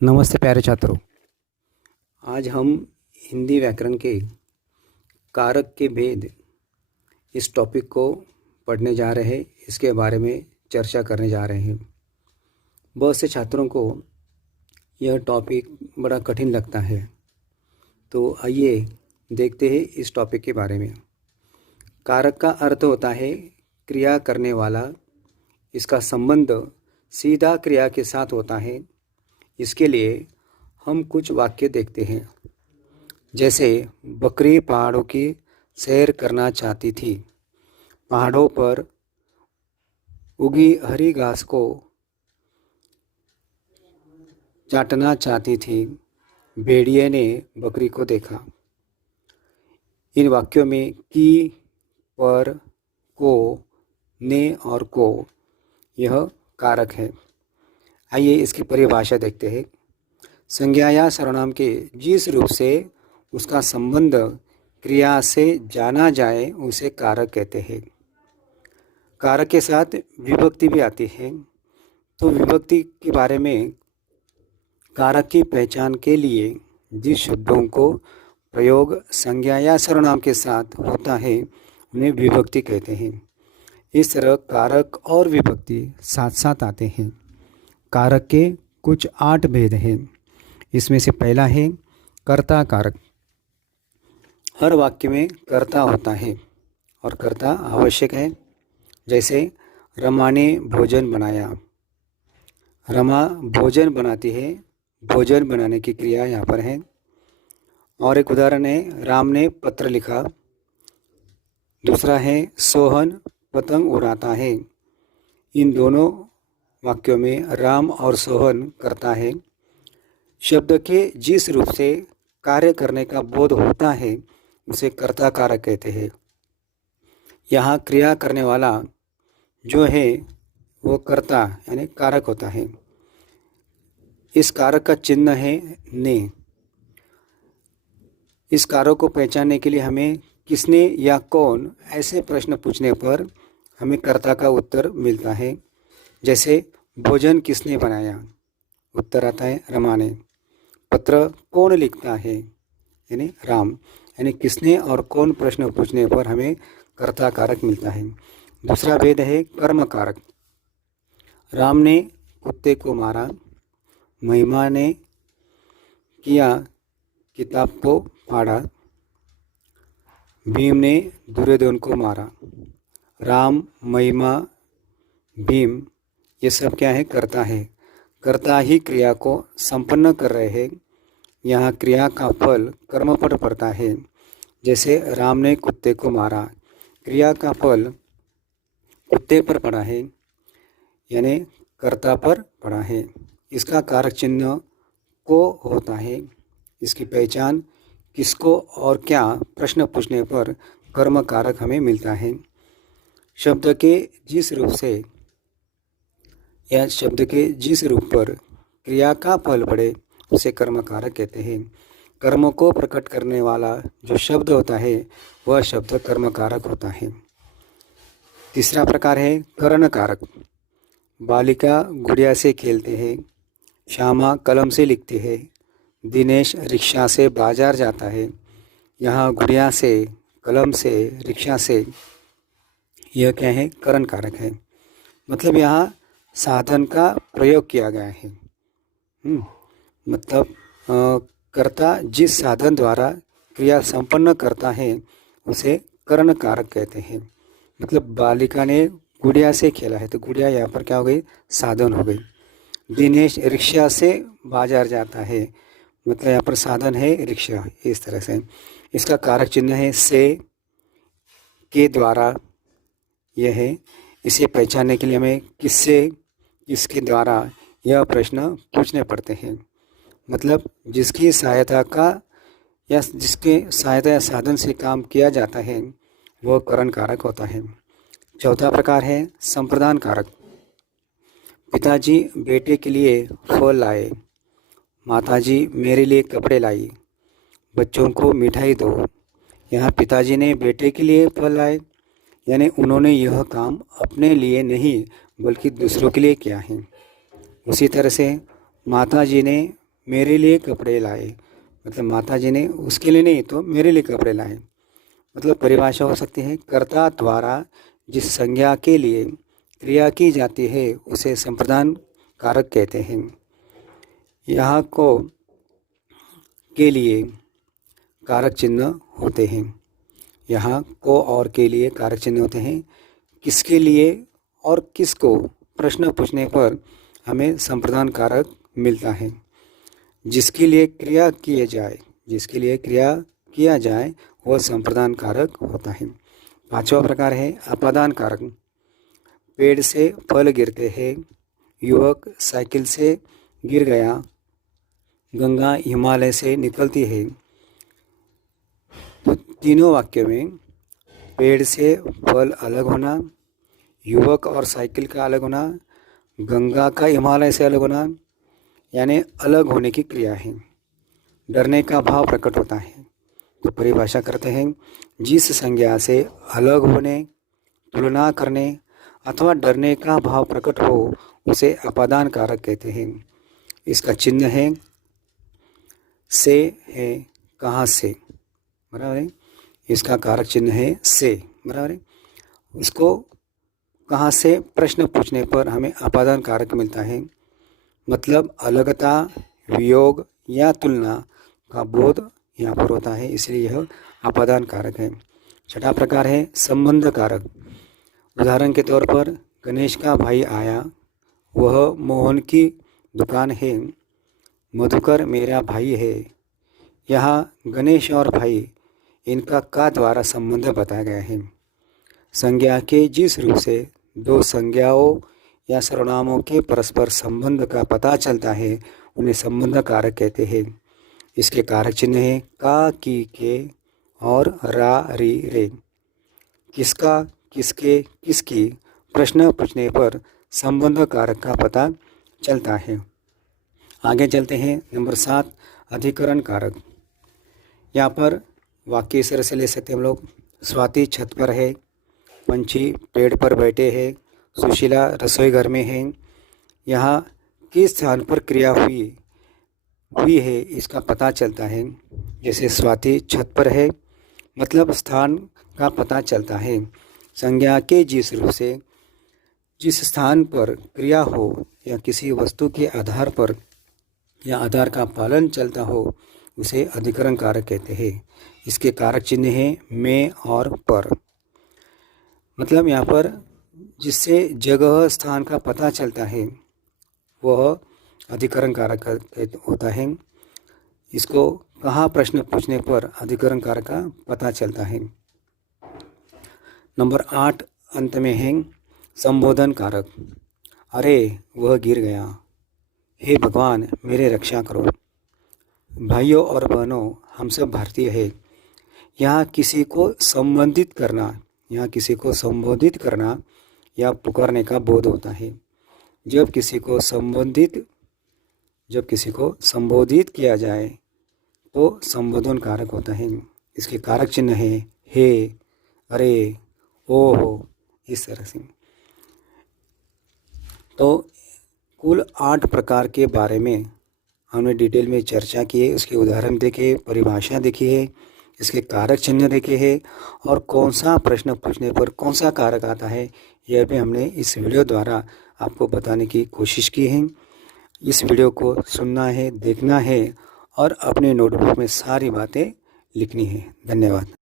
नमस्ते प्यारे छात्रों। आज हम हिंदी व्याकरण के कारक के भेद इस टॉपिक को पढ़ने जा रहे हैं। इसके बारे में चर्चा करने जा रहे हैं। बहुत से छात्रों को यह टॉपिक बड़ा कठिन लगता है, तो आइए देखते हैं इस टॉपिक के बारे में। कारक का अर्थ होता है क्रिया करने वाला। इसका संबंध सीधा क्रिया के साथ होता है। इसके लिए हम कुछ वाक्य देखते हैं, जैसे बकरी पहाड़ों की सैर करना चाहती थी। पहाड़ों पर उगी हरी घास को चाटना चाहती थी। भेड़िए ने बकरी को देखा। इन वाक्यों में की, पर, को, ने और को यह कारक है। आइए इसकी परिभाषा देखते हैं। संज्ञा या सर्वनाम के जिस रूप से उसका संबंध क्रिया से जाना जाए उसे कारक कहते हैं। कारक के साथ विभक्ति भी आती है, तो विभक्ति के बारे में कारक की पहचान के लिए जिस शब्दों को प्रयोग संज्ञा या सर्वनाम के साथ होता है उन्हें विभक्ति कहते हैं। इस तरह कारक और विभक्ति साथ साथ आते हैं। कारक के कुछ 8 भेद हैं। इसमें से पहला है कर्ता कारक। हर वाक्य में कर्ता होता है और कर्ता आवश्यक है। जैसे रमा ने भोजन बनाया। रमा भोजन बनाती है। भोजन बनाने की क्रिया यहाँ पर है। और एक उदाहरण है राम ने पत्र लिखा। दूसरा है सोहन पतंग उड़ाता है। इन दोनों वाक्यों में राम और सोहन करता है। शब्द के जिस रूप से कार्य करने का बोध होता है उसे कर्ता कारक कहते हैं। यहाँ क्रिया करने वाला जो है वो कर्ता यानी कारक होता है। इस कारक का चिन्ह है ने। इस कारक को पहचानने के लिए हमें किसने या कौन ऐसे प्रश्न पूछने पर हमें कर्ता का उत्तर मिलता है। जैसे भोजन किसने बनाया, उत्तर आता है रमा ने। पत्र कौन लिखता है, यानी राम। यानी किसने और कौन प्रश्न पूछने पर हमें कर्ता कारक मिलता है। दूसरा भेद है कर्म कारक। राम ने कुत्ते को मारा। महिमा ने किया किताब को फाड़ा। भीम ने दुर्योधन को मारा। राम, महिमा, भीम ये सब क्या है, कर्ता है। कर्ता ही क्रिया को संपन्न कर रहे हैं। यहाँ क्रिया का फल कर्म पर पड़ता है। जैसे राम ने कुत्ते को मारा, क्रिया का फल कुत्ते पर पड़ा है, यानी कर्ता पर पड़ा है। इसका कारक चिन्ह को होता है। इसकी पहचान किसको और क्या प्रश्न पूछने पर कर्म कारक हमें मिलता है। शब्द के जिस रूप से या शब्द के जिस रूप पर क्रिया का फल पड़े उसे कर्म कारक कहते हैं। कर्म को प्रकट करने वाला जो शब्द होता है वह शब्द कर्म कारक होता है। तीसरा प्रकार है करण कारक। बालिका गुड़िया से खेलते हैं। श्यामा कलम से लिखते हैं। दिनेश रिक्शा से बाजार जाता है। यहाँ गुड़िया से, कलम से, रिक्शा से यह क्या है, करण कारक है। मतलब यहाँ साधन का प्रयोग किया गया है। मतलब कर्ता जिस साधन द्वारा क्रिया संपन्न करता है उसे करण कारक कहते हैं। मतलब बालिका ने गुड़िया से खेला है तो गुड़िया यहाँ पर क्या हो गई, साधन हो गई। दिनेश रिक्शा से बाजार जाता है, मतलब यहाँ पर साधन है रिक्शा। इस तरह से इसका कारक चिन्ह है से, के द्वारा यह है। इसे पहचानने के लिए हमें किससे, किसके द्वारा यह प्रश्न पूछने पड़ते हैं। मतलब जिसकी सहायता का या जिसके सहायता या साधन से काम किया जाता है वह करण कारक होता है। चौथा प्रकार है संप्रदान कारक। पिताजी बेटे के लिए फल लाए। माताजी मेरे लिए कपड़े लाई। बच्चों को मिठाई दो। यहाँ पिताजी ने बेटे के लिए फल लाए, यानी उन्होंने यह काम अपने लिए नहीं बल्कि दूसरों के लिए किया है। उसी तरह से माता जी ने मेरे लिए कपड़े लाए, मतलब माता जी ने उसके लिए नहीं तो मेरे लिए कपड़े लाए। मतलब परिभाषा हो सकती है, कर्ता द्वारा जिस संज्ञा के लिए क्रिया की जाती है उसे संप्रदान कारक कहते हैं। यहाँ को के लिए कारक चिन्ह होते हैं। यहाँ को और के लिए कारक चिन्ह होते हैं। किसके लिए और किसको प्रश्न पूछने पर हमें संप्रदान कारक मिलता है। जिसके लिए क्रिया किए जाए, जिसके लिए क्रिया किया जाए वह संप्रदान कारक होता है। पांचवा प्रकार है अपादान कारक। पेड़ से फल गिरते हैं, युवक साइकिल से गिर गया, गंगा हिमालय से निकलती है। तो तीनों वाक्यों में पेड़ से फल अलग होना, युवक और साइकिल का अलग होना, गंगा का हिमालय से अलग होना, यानी अलग होने की क्रिया है। डरने का भाव प्रकट होता है। तो परिभाषा करते हैं, जिस संज्ञा से अलग होने, तुलना करने अथवा डरने का भाव प्रकट हो उसे अपादान कारक कहते हैं। इसका चिन्ह है से है, कहाँ से, बराबर है। इसका कारक चिन्ह है से, बराबर है। उसको कहाँ से प्रश्न पूछने पर हमें अपादान कारक मिलता है। मतलब अलगता, वियोग या तुलना का बोध यहाँ पर होता है, इसलिए यह अपादान कारक है। छठा प्रकार है संबंध कारक। उदाहरण के तौर पर गणेश का भाई आया, वह मोहन की दुकान है, मधुकर मेरा भाई है। यहाँ गणेश और भाई इनका का द्वारा संबंध बताया गया है। संज्ञा के जिस रूप से दो संज्ञाओं या सर्वनामों के परस्पर संबंध का पता चलता है उन्हें संबंध कारक कहते हैं। इसके कारक चिन्ह है का, की, के और रा, री, रे। किसका, किसके, किसकी प्रश्न पूछने पर संबंध कारक का पता चलता है। आगे चलते हैं। नंबर 7 अधिकरण कारक। यहाँ पर वाक्य इस तरह से ले सकते हैं हम लोग। स्वाति छत पर है, पंछी पेड़ पर बैठे हैं, सुशीला रसोई घर में है। यहाँ किस स्थान पर क्रिया हुई है इसका पता चलता है। जैसे स्वाति छत पर है, मतलब स्थान का पता चलता है। संज्ञा के जिस रूप से जिस स्थान पर क्रिया हो या किसी वस्तु के आधार पर या आधार का पालन चलता हो उसे अधिकरण कारक कहते हैं। इसके कारक चिन्ह हैं में और पर। मतलब यहाँ पर जिससे जगह स्थान का पता चलता है वह अधिकरण कारक होता है। इसको कहाँ प्रश्न पूछने पर अधिकरण कारक का पता चलता है। नंबर 8 अंत में है संबोधन कारक। अरे वह गिर गया, हे भगवान मेरे रक्षा करो। भाइयों और बहनों, हम सब भारतीय हैं। यहाँ किसी को संबोधित करना या पुकारने का बोध होता है। जब किसी को संबोधित किया जाए तो संबोधन कारक होता है। इसके कारक चिन्ह है हे, अरे, ओहो, इस तरह से। तो कुल 8 प्रकार के बारे में हमने डिटेल में चर्चा की है। उसके उदाहरण देखे, परिभाषा देखी है, इसके कारक चिन्ह देखे हैं और कौन सा प्रश्न पूछने पर कौन सा कारक आता है यह भी हमने इस वीडियो द्वारा आपको बताने की कोशिश की है। इस वीडियो को सुनना है, देखना है और अपने नोटबुक में सारी बातें लिखनी है। धन्यवाद।